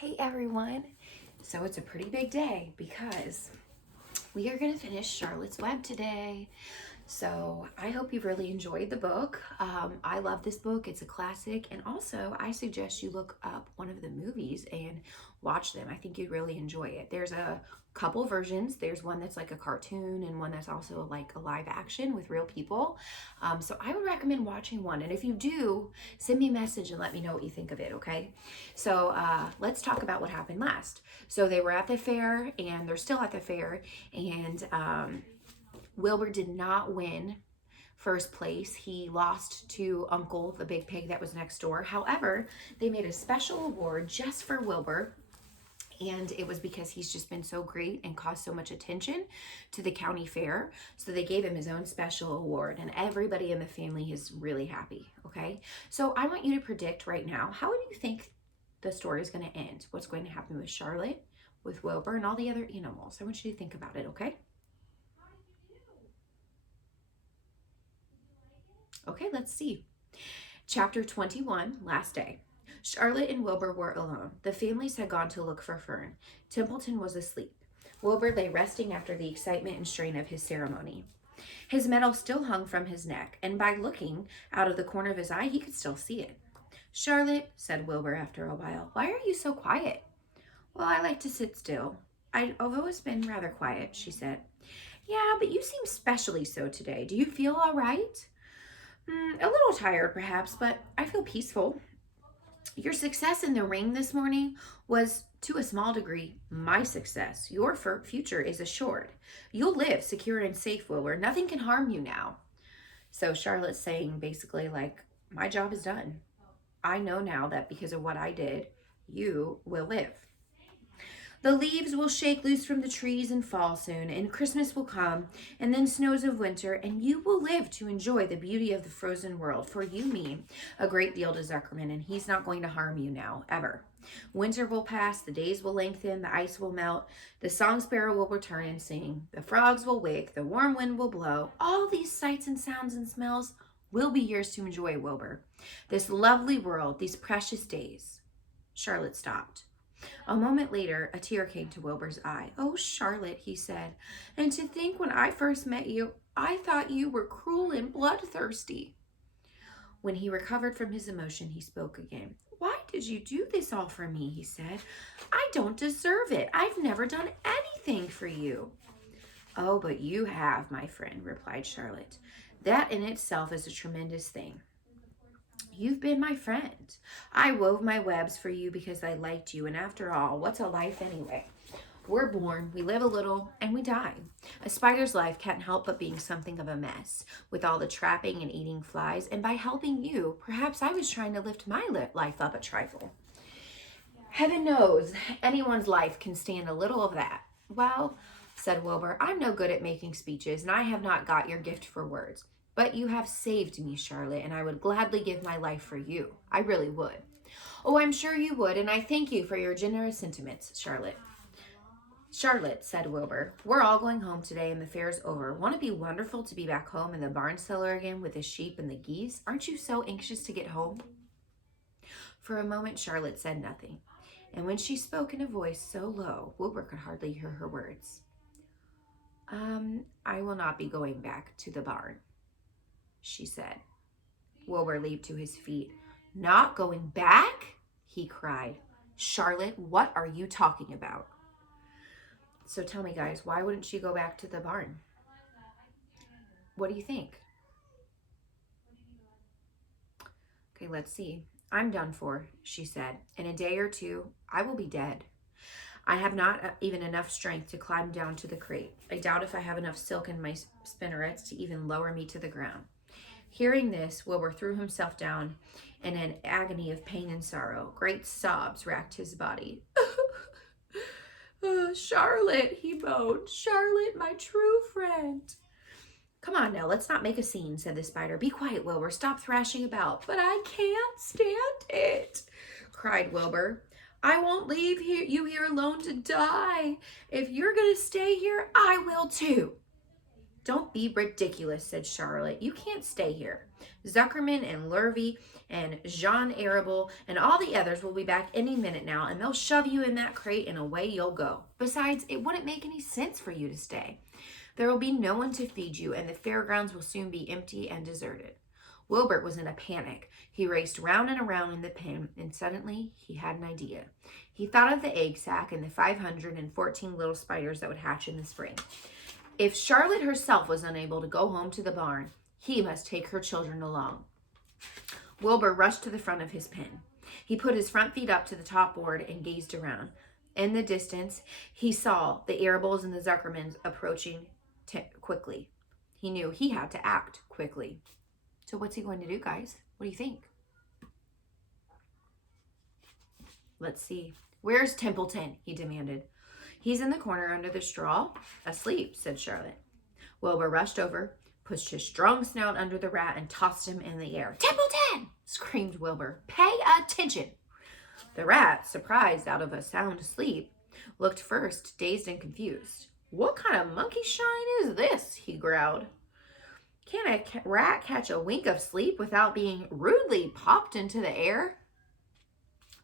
Hey everyone! So it's a pretty big day because we are going to finish Charlotte's Web today. So I hope you've really enjoyed the book. I love this book. It's a classic. And also, I suggest you look up one of the movies and watch them. I think you'd really enjoy it. There's a couple versions. There's one that's like a cartoon and one that's also like a live action with real people. So I would recommend watching one. And if you do, send me a message and let me know what you think of it, okay? So let's talk about what happened last. So they were at the fair and they're still at the fair, and Wilbur did not win first place. He lost to Uncle, the big pig that was next door. However, they made a special award just for Wilbur, and it was because he's just been so great and caused so much attention to the county fair. So they gave him his own special award, and everybody in the family is really happy, okay? So I want you to predict right now, how do you think the story is going to end? What's going to happen with Charlotte, with Wilbur, and all the other animals? I want you to think about it, okay? Okay, let's see. Chapter 21, last day. Charlotte and Wilbur were alone. The families had gone to look for Fern. Templeton was asleep. Wilbur lay resting after the excitement and strain of his ceremony. His medal still hung from his neck, and by looking out of the corner of his eye, he could still see it. Charlotte, said Wilbur after a while, why are you so quiet? Well, I like to sit still. I've always been rather quiet, she said. Yeah, but you seem specially so today. Do you feel all right? A little tired, perhaps, but I feel peaceful. Your success in the ring this morning was, to a small degree, my success. Your future is assured. You'll live secure and safe, Wilbur. Nothing can harm you now. So Charlotte's saying basically like, my job is done. I know now that because of what I did, you will live. The leaves will shake loose from the trees and fall soon, and Christmas will come, and then snows of winter, and you will live to enjoy the beauty of the frozen world. For you mean a great deal to Zuckerman, and he's not going to harm you now, ever. Winter will pass, the days will lengthen, the ice will melt, the song sparrow will return and sing, the frogs will wake, the warm wind will blow. All these sights and sounds and smells will be yours to enjoy, Wilbur. This lovely world, these precious days. Charlotte stopped. A moment later, a tear came to Wilbur's eye. Oh, Charlotte, he said, and to think when I first met you, I thought you were cruel and bloodthirsty. When he recovered from his emotion, he spoke again. Why did you do this all for me? He said. I don't deserve it. I've never done anything for you. Oh, but you have, my friend, replied Charlotte. That in itself is a tremendous thing. You've been my friend. I wove my webs for you because I liked you. And after all, what's a life anyway? We're born, we live a little, and we die. A spider's life can't help but being something of a mess, with all the trapping and eating flies. And by helping you, perhaps I was trying to lift my life up a trifle. Heaven knows anyone's life can stand a little of that. Well, said Wilbur, I'm no good at making speeches, and I have not got your gift for words. But you have saved me, Charlotte, and I would gladly give my life for you. I really would. Oh, I'm sure you would, and I thank you for your generous sentiments, Charlotte. Charlotte, said Wilbur, we're all going home today and the fair's over. Won't it be wonderful to be back home in the barn cellar again with the sheep and the geese? Aren't you so anxious to get home? For a moment, Charlotte said nothing, and when she spoke in a voice so low, Wilbur could hardly hear her words. I will not be going back to the barn, she said. Wilbur leaped to his feet. Not going back? He cried. Charlotte, what are you talking about? So tell me, guys, why wouldn't she go back to the barn? What do you think? Okay, let's see. I'm done for, she said. In a day or two, I will be dead. I have not even enough strength to climb down to the crate. I doubt if I have enough silk in my spinnerets to even lower me to the ground. Hearing this, Wilbur threw himself down in an agony of pain and sorrow. Great sobs racked his body. Charlotte, he moaned. Charlotte, my true friend. Come on now, let's not make a scene, said the spider. Be quiet, Wilbur. Stop thrashing about. But I can't stand it, cried Wilbur. I won't leave you here alone to die. If you're going to stay here, I will too. Don't be ridiculous, said Charlotte. You can't stay here. Zuckerman and Lurvy and Jean Arable and all the others will be back any minute now, and they'll shove you in that crate and away you'll go. Besides, it wouldn't make any sense for you to stay. There will be no one to feed you, and the fairgrounds will soon be empty and deserted. Wilbur was in a panic. He raced round and around in the pen, and suddenly he had an idea. He thought of the egg sack and the 514 little spiders that would hatch in the spring. If Charlotte herself was unable to go home to the barn, he must take her children along. Wilbur rushed to the front of his pen. He put his front feet up to the top board and gazed around. In the distance, he saw the Arables and the Zuckermans approaching quickly. He knew he had to act quickly. So what's he going to do, guys? What do you think? Let's see. Where's Templeton? He demanded. He's in the corner under the straw, asleep, said Charlotte. Wilbur rushed over, pushed his strong snout under the rat, and tossed him in the air. Templeton! Screamed Wilbur. Pay attention! The rat, surprised out of a sound sleep, looked first dazed and confused. What kind of monkey shine is this? He growled. Can a rat catch a wink of sleep without being rudely popped into the air?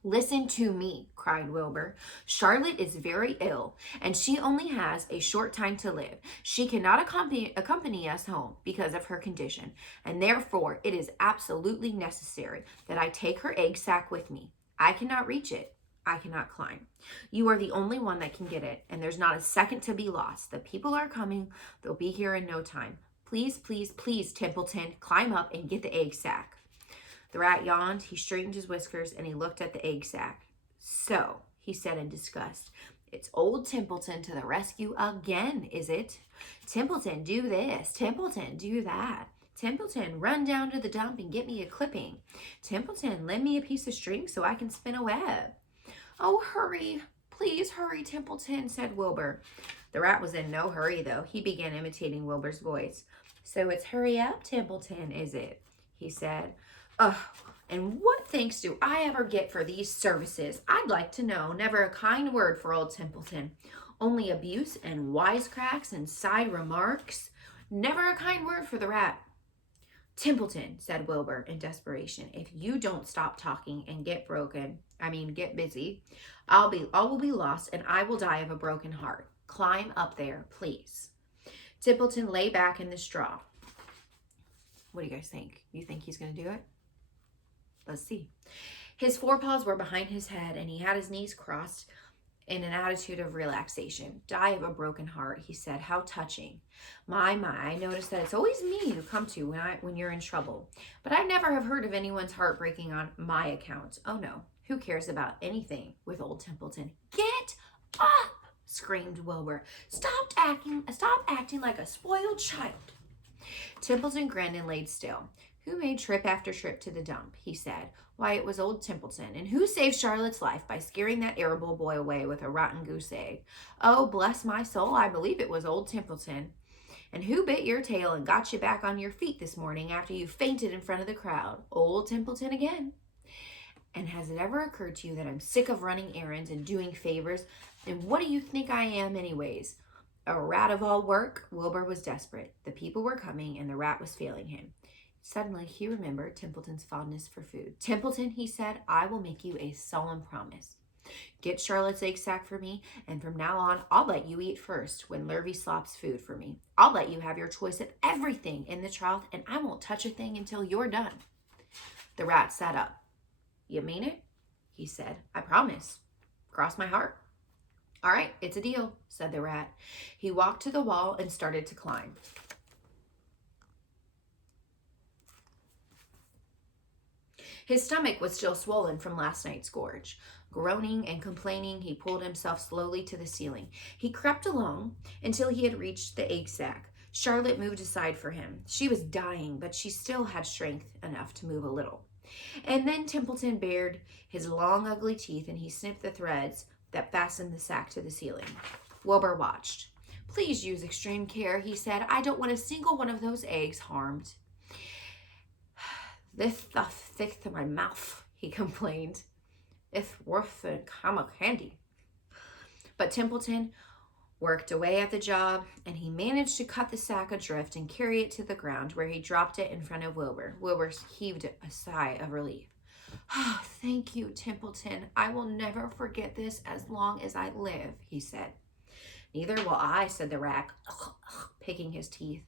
Listen to me, cried Wilbur. Charlotte is very ill, and she only has a short time to live. She cannot accompany us home because of her condition, and therefore it is absolutely necessary that I take her egg sack with me. I cannot reach it. I cannot climb. You are the only one that can get it, and there's not a second to be lost. The people are coming. They'll be here in no time. Please, please, please, Templeton, climb up and get the egg sack. The rat yawned, he straightened his whiskers, and he looked at the egg sack. So, he said in disgust, it's old Templeton to the rescue again, is it? Templeton, do this. Templeton, do that. Templeton, run down to the dump and get me a clipping. Templeton, lend me a piece of string so I can spin a web. Oh, hurry. Please hurry, Templeton, said Wilbur. The rat was in no hurry, though. He began imitating Wilbur's voice. So it's hurry up, Templeton, is it? He said. Ugh, and what thanks do I ever get for these services? I'd like to know. Never a kind word for old Templeton. Only abuse and wisecracks and side remarks. Never a kind word for the rat. Templeton, said Wilbur in desperation, if you don't stop talking and get busy, all will be lost and I will die of a broken heart. Climb up there, please. Templeton lay back in the straw. What do you guys think? You think he's going to do it? Let's see. His forepaws were behind his head and he had his knees crossed in an attitude of relaxation. Die of a broken heart, he said. How touching. My, I noticed that it's always me you come to when you're in trouble. But I never have heard of anyone's heart breaking on my account. Oh no, who cares about anything with old Templeton? Get up, screamed Wilbur. Stop acting like a spoiled child. Templeton grinned and laid still. Who made trip after trip to the dump? He said. Why, it was old Templeton. And who saved Charlotte's life by scaring that Arable boy away with a rotten goose egg? Oh, bless my soul, I believe it was old Templeton. And who bit your tail and got you back on your feet this morning after you fainted in front of the crowd? Old Templeton again. And has it ever occurred to you that I'm sick of running errands and doing favors? And what do you think I am anyways? A rat of all work? Wilbur was desperate. The people were coming and the rat was failing him. Suddenly, he remembered Templeton's fondness for food. Templeton, he said, I will make you a solemn promise. Get Charlotte's egg sack for me, and from now on, I'll let you eat first when Lurvy slops food for me. I'll let you have your choice of everything in the trough, and I won't touch a thing until you're done. The rat sat up. You mean it? He said. I promise. Cross my heart. All right, it's a deal, said the rat. He walked to the wall and started to climb. His stomach was still swollen from last night's gorge. Groaning and complaining, he pulled himself slowly to the ceiling. He crept along until he had reached the egg sack. Charlotte moved aside for him. She was dying, but she still had strength enough to move a little. And then Templeton bared his long, ugly teeth, and he snipped the threads that fastened the sack to the ceiling. Wilbur watched. Please use extreme care, he said. I don't want a single one of those eggs harmed. This stuff sticks to my mouth, he complained. It's worse than common candy. But Templeton worked away at the job, and he managed to cut the sack adrift and carry it to the ground where he dropped it in front of Wilbur. Wilbur heaved a sigh of relief. Oh, thank you, Templeton. I will never forget this as long as I live, he said. Neither will I, said the rat, picking his teeth.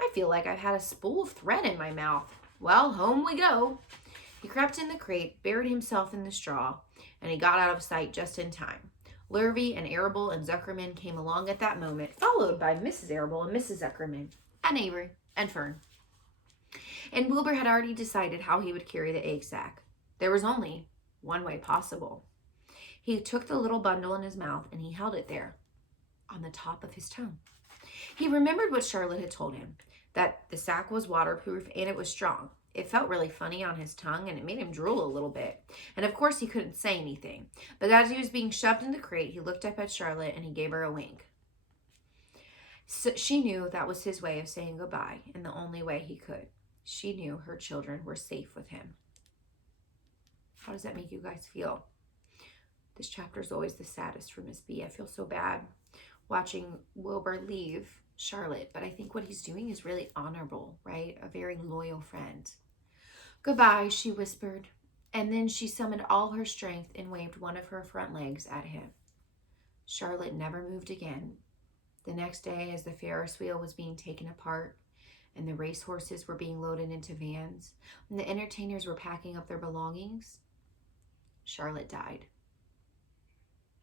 I feel like I've had a spool of thread in my mouth. Well, home we go. He crept in the crate, buried himself in the straw, and he got out of sight just in time. Lurvy and Arable and Zuckerman came along at that moment, followed by Mrs. Arable and Mrs. Zuckerman, and Avery and Fern. And Wilbur had already decided how he would carry the egg sack. There was only one way possible. He took the little bundle in his mouth and he held it there, on the top of his tongue. He remembered what Charlotte had told him, that the sack was waterproof and it was strong. It felt really funny on his tongue and it made him drool a little bit. And of course he couldn't say anything. But as he was being shoved in the crate, he looked up at Charlotte and he gave her a wink. So she knew that was his way of saying goodbye, and the only way he could. She knew her children were safe with him. How does that make you guys feel? This chapter is always the saddest for Miss B. I feel so bad watching Wilbur leave Charlotte, but I think what he's doing is really honorable, right? A very loyal friend. Goodbye, she whispered, and then she summoned all her strength and waved one of her front legs at him. Charlotte never moved again. The next day, as the Ferris wheel was being taken apart and the racehorses were being loaded into vans and the entertainers were packing up their belongings, Charlotte died.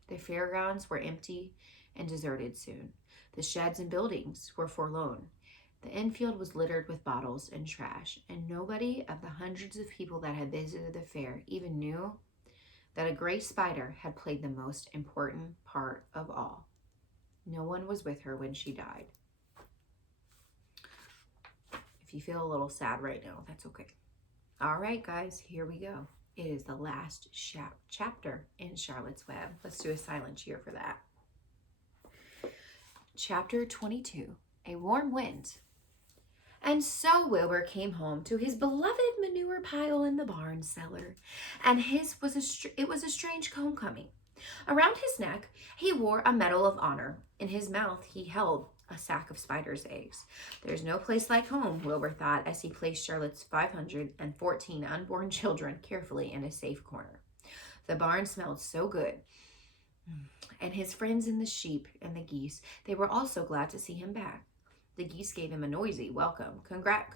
The fairgrounds were empty and deserted soon. The sheds and buildings were forlorn. The infield was littered with bottles and trash, and nobody of the hundreds of people that had visited the fair even knew that a gray spider had played the most important part of all. No one was with her when she died. If you feel a little sad right now, that's okay. All right, guys, here we go. It is the last chapter in Charlotte's Web. Let's do a silent cheer for that. Chapter 22, A Warm Wind. And so Wilbur came home to his beloved manure pile in the barn cellar, and it was a strange homecoming. Around his neck, he wore a medal of honor. In his mouth, he held a sack of spider's eggs. There's no place like home, Wilbur thought, as he placed Charlotte's 514 unborn children carefully in a safe corner. The barn smelled so good. And his friends and the sheep and the geese, they were also glad to see him back. The geese gave him a noisy welcome.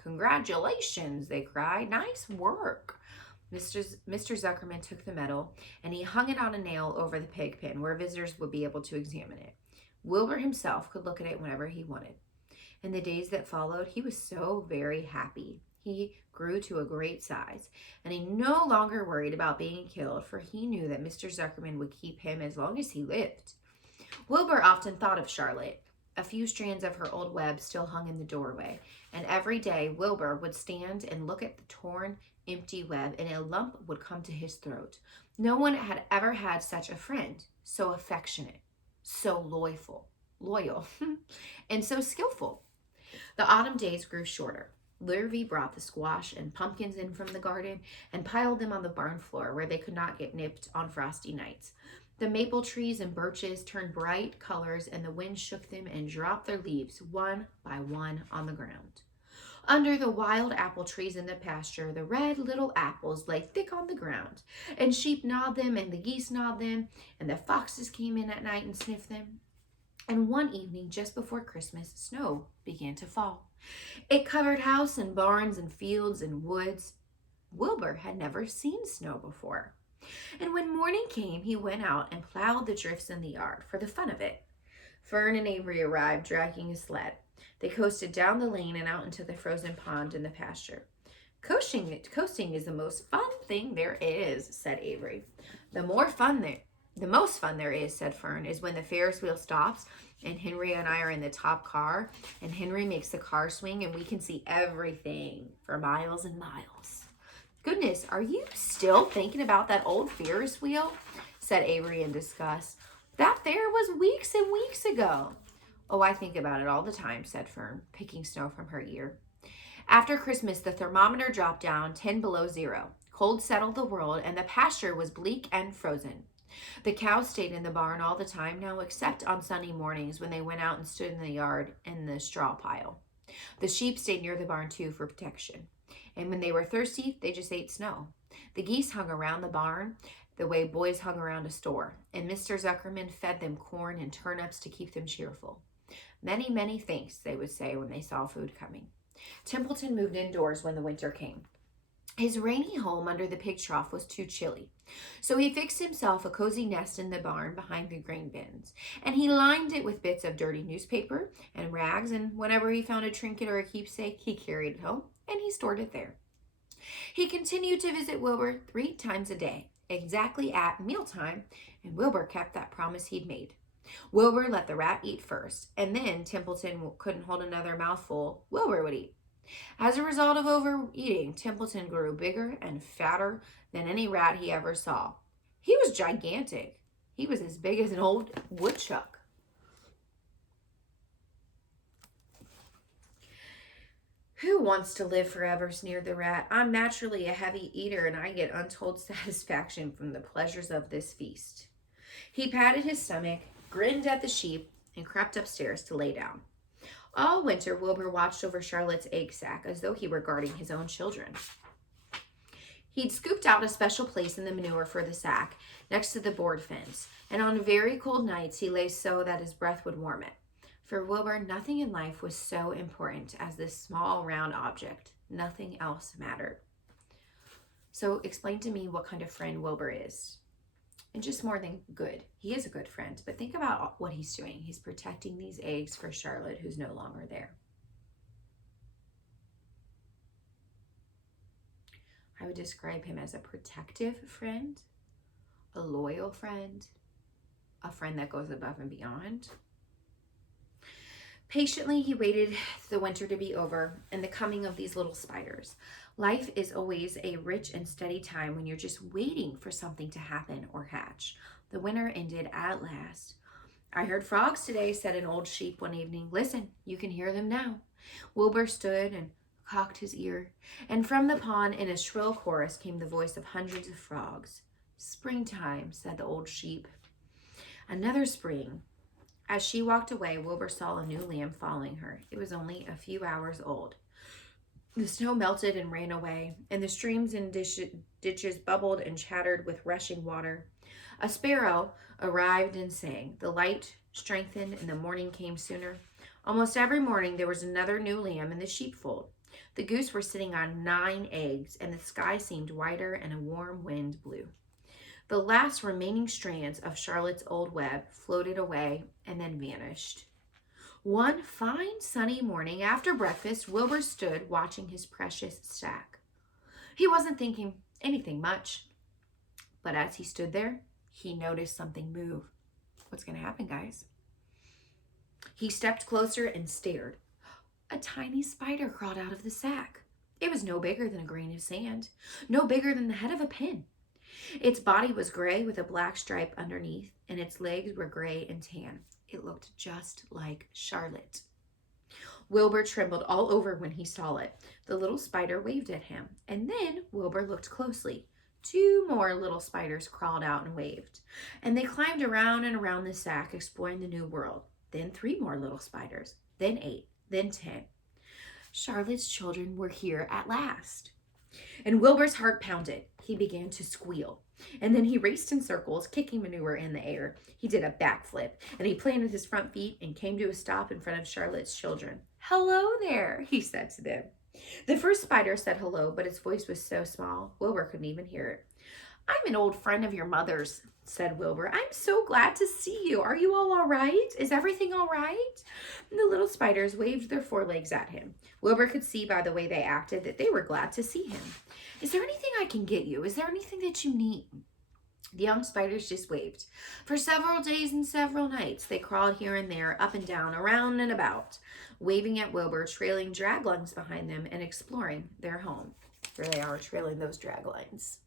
Congratulations, they cried. Nice work. Mr. Zuckerman took the medal and he hung it on a nail over the pig pen where visitors would be able to examine it. Wilbur himself could look at it whenever he wanted. In the days that followed, he was so very happy. He grew to a great size, and he no longer worried about being killed, for he knew that Mr. Zuckerman would keep him as long as he lived. Wilbur often thought of Charlotte. A few strands of her old web still hung in the doorway, and every day Wilbur would stand and look at the torn, empty web, and a lump would come to his throat. No one had ever had such a friend, so affectionate, so loyal, and so skillful. The autumn days grew shorter. Lurvy brought the squash and pumpkins in from the garden and piled them on the barn floor where they could not get nipped on frosty nights. The maple trees and birches turned bright colors, and the wind shook them and dropped their leaves one by one on the ground. Under the wild apple trees in the pasture, the red little apples lay thick on the ground, and sheep gnawed them, and the geese gnawed them, and the foxes came in at night and sniffed them. And one evening, just before Christmas, snow began to fall. It covered house and barns and fields and woods. Wilbur had never seen snow before. And when morning came, he went out and plowed the drifts in the yard for the fun of it. Fern and Avery arrived, dragging a sled. They coasted down the lane and out into the frozen pond in the pasture. Coasting is the most fun thing there is, said Avery. The most fun there is, said Fern, is when the Ferris wheel stops and Henry and I are in the top car and Henry makes the car swing and we can see everything for miles and miles. Goodness, are you still thinking about that old Ferris wheel? Said Avery in disgust. That fair was weeks and weeks ago. Oh, I think about it all the time, said Fern, picking snow from her ear. After Christmas, the thermometer dropped down 10 below zero. Cold settled the world, and the pasture was bleak and frozen. The cows stayed in the barn all the time now, except on Sunday mornings when they went out and stood in the yard in the straw pile. The sheep stayed near the barn too for protection. And when they were thirsty, they just ate snow. The geese hung around the barn the way boys hung around a store, and Mr. Zuckerman fed them corn and turnips to keep them cheerful. Many, many thanks, they would say when they saw food coming. Templeton moved indoors when the winter came. His rainy home under the pig trough was too chilly, so he fixed himself a cozy nest in the barn behind the grain bins, and he lined it with bits of dirty newspaper and rags, and whenever he found a trinket or a keepsake, he carried it home, and he stored it there. He continued to visit Wilbur 3 times a day, exactly at mealtime, and Wilbur kept that promise he'd made. Wilbur let the rat eat first, and then Templeton couldn't hold another mouthful. Wilbur would eat. As a result of overeating, Templeton grew bigger and fatter than any rat he ever saw. He was gigantic. He was as big as an old woodchuck. Who wants to live forever, sneered the rat. I'm naturally a heavy eater, and I get untold satisfaction from the pleasures of this feast. He patted his stomach, grinned at the sheep, and crept upstairs to lay down. All winter, Wilbur watched over Charlotte's egg sack as though he were guarding his own children. He'd scooped out a special place in the manure for the sack, next to the board fence, and on very cold nights he lay so that his breath would warm it. For Wilbur, nothing in life was so important as this small, round object. Nothing else mattered. So explain to me what kind of friend Wilbur is. And just more than good. He is a good friend, but think about what he's doing. He's protecting these eggs for Charlotte, who's no longer there. I would describe him as a protective friend, a loyal friend, a friend that goes above and beyond. Patiently, he waited the winter to be over and the coming of these little spiders. Life is always a rich and steady time when you're just waiting for something to happen or hatch. The winter ended at last. I heard frogs today, said an old sheep one evening. Listen, you can hear them now. Wilbur stood and cocked his ear, and from the pond in a shrill chorus came the voice of hundreds of frogs. Springtime, said the old sheep. Another spring. As she walked away, Wilbur saw a new lamb following her. It was only a few hours old. The snow melted and ran away, and the streams and ditches bubbled and chattered with rushing water. A sparrow arrived and sang. The light strengthened, and the morning came sooner. Almost every morning there was another new lamb in the sheepfold. The goose were sitting on 9 eggs, and the sky seemed whiter and a warm wind blew. The last remaining strands of Charlotte's old web floated away and then vanished. One fine sunny morning after breakfast, Wilbur stood watching his precious stack. He wasn't thinking anything much, but as he stood there, he noticed something move. What's going to happen, guys? He stepped closer and stared. A tiny spider crawled out of the sack. It was no bigger than a grain of sand, no bigger than the head of a pin. Its body was gray with a black stripe underneath, and its legs were gray and tan. It looked just like Charlotte. Wilbur trembled all over when he saw it. The little spider waved at him, and then Wilbur looked closely. 2 more little spiders crawled out and waved, and they climbed around and around the sack, exploring the new world. Then 3 more little spiders, then 8, then 10. Charlotte's children were here at last. And Wilbur's heart pounded. He began to squeal. And then he raced in circles, kicking manure in the air. He did a backflip, and he planted his front feet and came to a stop in front of Charlotte's children. "Hello there," he said to them. The first spider said hello, but its voice was so small, Wilbur couldn't even hear it. "I'm an old friend of your mother's," said Wilbur. "I'm so glad to see you. Are you all right? Is everything all right?" And the little spiders waved their forelegs at him. Wilbur could see by the way they acted that they were glad to see him. "Is there anything I can get you? Is there anything that you need?" The young spiders just waved. For several days and several nights, they crawled here and there, up and down, around and about, waving at Wilbur, trailing drag lines behind them and exploring their home. Here they are, trailing those drag lines.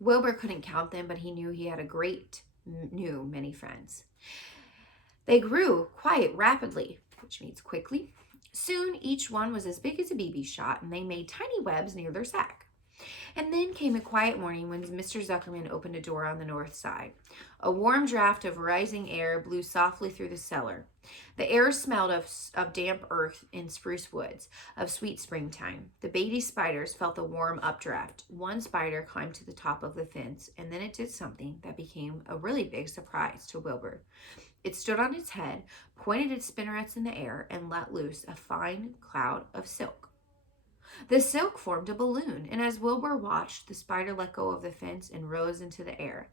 Wilbur couldn't count them, but he knew he had many friends. They grew quite rapidly, which means quickly, Soon each one was as big as a BB shot, and they made tiny webs near their sack. And then came a quiet morning when Mr. Zuckerman opened a door on the north side. A warm draft of rising air blew softly through the cellar. The air smelled of damp earth in spruce woods, of sweet springtime. The baby spiders felt the warm updraft. One spider climbed to the top of the fence, and then it did something that became a really big surprise to Wilbur. It stood on its head, pointed its spinnerets in the air, and let loose a fine cloud of silk. The silk formed a balloon, and as Wilbur watched, the spider let go of the fence and rose into the air.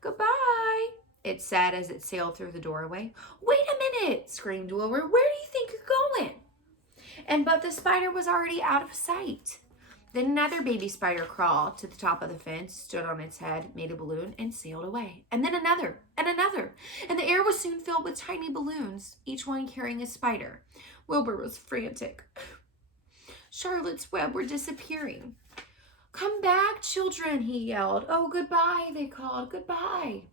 "Goodbye," it said as it sailed through the doorway. "Wait a minute," screamed Wilbur. "Where do you think you're going?" But the spider was already out of sight. Then another baby spider crawled to the top of the fence, stood on its head, made a balloon, and sailed away. And then another, and another. And the air was soon filled with tiny balloons, each one carrying a spider. Wilbur was frantic. Charlotte's web were disappearing. "Come back, children," he yelled. "Oh, goodbye," they called. "Goodbye."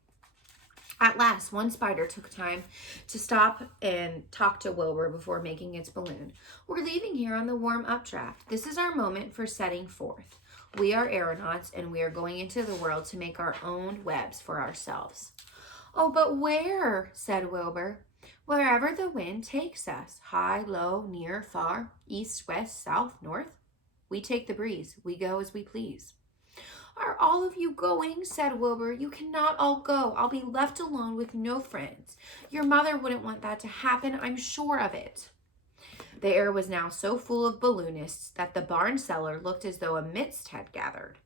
At last, one spider took time to stop and talk to Wilbur before making its balloon. "We're leaving here on the warm updraft. This is our moment for setting forth. We are aeronauts, and we are going into the world to make our own webs for ourselves." "Oh, but where?" said Wilbur. "Wherever the wind takes us, high, low, near, far, east, west, south, north. We take the breeze. We go as we please." "Are all of you going?" said Wilbur. "You cannot all go. I'll be left alone with no friends. Your mother wouldn't want that to happen, I'm sure of it." The air was now so full of balloonists that the barn cellar looked as though a mist had gathered.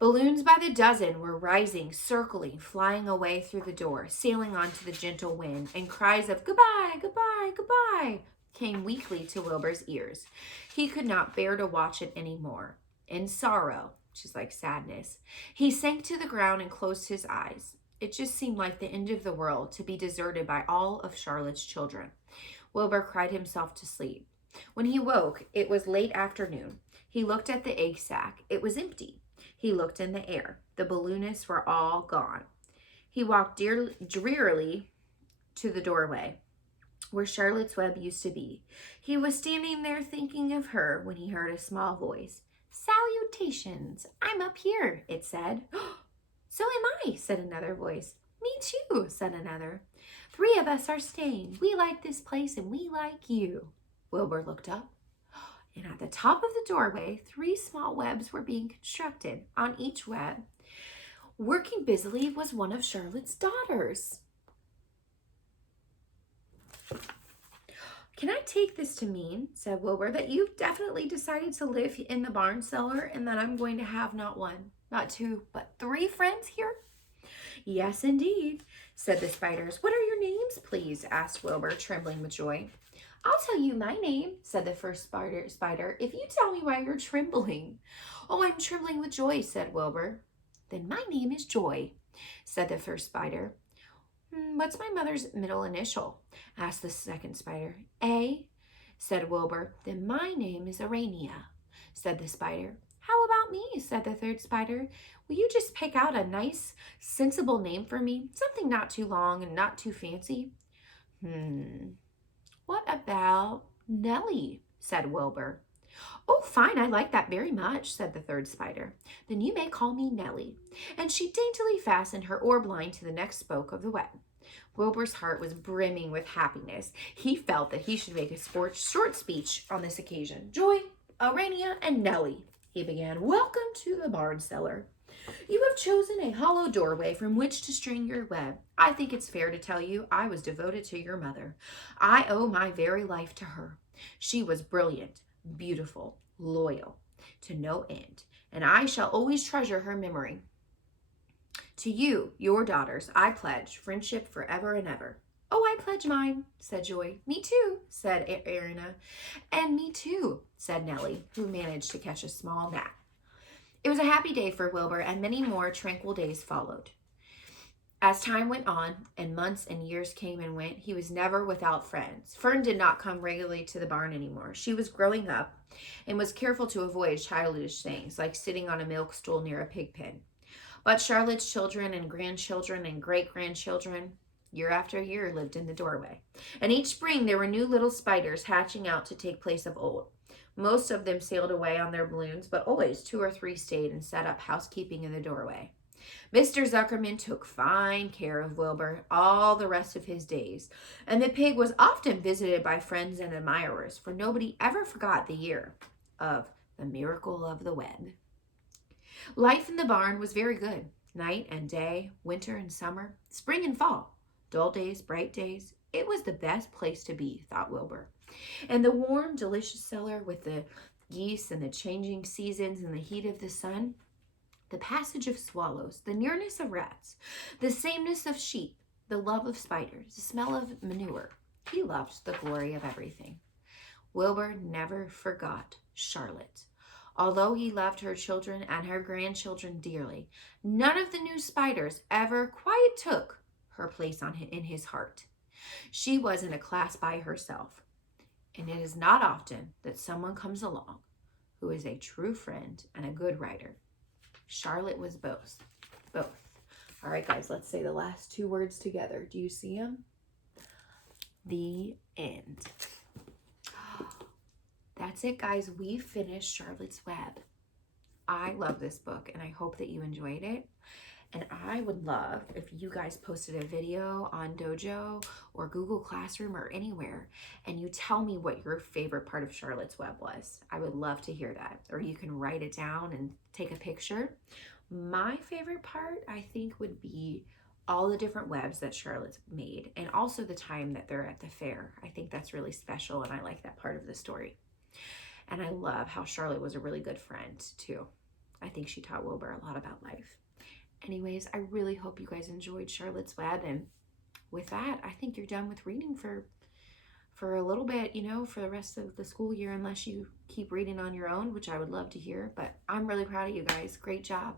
Balloons by the dozen were rising, circling, flying away through the door, sailing onto the gentle wind, and cries of "Goodbye, goodbye, goodbye" came weakly to Wilbur's ears. He could not bear to watch it any more. In sorrow, which is like sadness, he sank to the ground and closed his eyes. It just seemed like the end of the world to be deserted by all of Charlotte's children. Wilbur cried himself to sleep. When he woke, it was late afternoon. He looked at the egg sack. It was empty. He looked in the air. The balloonists were all gone. He walked drearily to the doorway where Charlotte's web used to be. He was standing there thinking of her when he heard a small voice. "Salutations, I'm up here," it said. "So am I," said another voice. "Me too," said another. "Three of us are staying. We like this place and we like you." Wilbur looked up. And at the top of the doorway, 3 small webs were being constructed. On each web, working busily, was one of Charlotte's daughters. "Can I take this to mean," said Wilbur, "that you've definitely decided to live in the barn cellar and that I'm going to have not 1, not 2, but 3 friends here?" "Yes, indeed," said the spiders. "What are your names, please?" asked Wilbur, trembling with joy. "I'll tell you my name," said the first spider, "if you tell me why you're trembling." "Oh, I'm trembling with joy," said Wilbur. "Then my name is Joy," said the first spider. "What's my mother's middle initial?" asked the second spider. "A," said Wilbur. "Then my name is Arania," said the spider. "How about me?" said the third spider. "Will you just pick out a nice, sensible name for me? Something not too long and not too fancy." "What about Nellie?" said Wilbur. "Oh, fine, I like that very much," said the third spider. "Then you may call me Nellie." And she daintily fastened her orb line to the next spoke of the web. Wilbur's heart was brimming with happiness. He felt that he should make a short speech on this occasion. "Joy, Arania, and Nellie," he began, "welcome to the barn cellar. You have chosen a hollow doorway from which to string your web. I think it's fair to tell you I was devoted to your mother. I owe my very life to her. She was brilliant, beautiful, loyal, to no end, and I shall always treasure her memory. To you, your daughters, I pledge friendship forever and ever." "Oh, I pledge mine," said Joy. "Me too," said Arina. "And me too," said Nellie, who managed to catch a small gnat. It was a happy day for Wilbur, and many more tranquil days followed. As time went on, and months and years came and went, he was never without friends. Fern did not come regularly to the barn anymore. She was growing up and was careful to avoid childish things, like sitting on a milk stool near a pig pen. But Charlotte's children and grandchildren and great-grandchildren, year after year lived in the doorway. And each spring there were new little spiders hatching out to take place of old. Most of them sailed away on their balloons, but always 2 or 3 stayed and set up housekeeping in the doorway. Mr. Zuckerman took fine care of Wilbur all the rest of his days, and the pig was often visited by friends and admirers, for nobody ever forgot the year of the miracle of the web. Life in the barn was very good. Night and day, winter and summer, spring and fall, dull days, bright days. It was the best place to be, thought Wilbur. And the warm, delicious cellar with the geese and the changing seasons and the heat of the sun, the passage of swallows, the nearness of rats, the sameness of sheep, the love of spiders, the smell of manure. He loved the glory of everything. Wilbur never forgot Charlotte. Although he loved her children and her grandchildren dearly, none of the new spiders ever quite took her place in his heart. She was in a class by herself, and it is not often that someone comes along who is a true friend and a good writer. Charlotte was both. All right, guys, let's say the last 2 words together. Do you see them? The end. That's it, guys. We finished Charlotte's Web. I love this book, and I hope that you enjoyed it. And I would love if you guys posted a video on Dojo or Google Classroom or anywhere, and you tell me what your favorite part of Charlotte's Web was. I would love to hear that. Or you can write it down and take a picture. My favorite part, I think, would be all the different webs that Charlotte's made, and also the time that they're at the fair. I think that's really special, and I like that part of the story. And I love how Charlotte was a really good friend, too. I think she taught Wilbur a lot about life. Anyways, I really hope you guys enjoyed Charlotte's Web. And with that, I think you're done with reading for a little bit, for the rest of the school year, unless you keep reading on your own, which I would love to hear. But I'm really proud of you guys. Great job.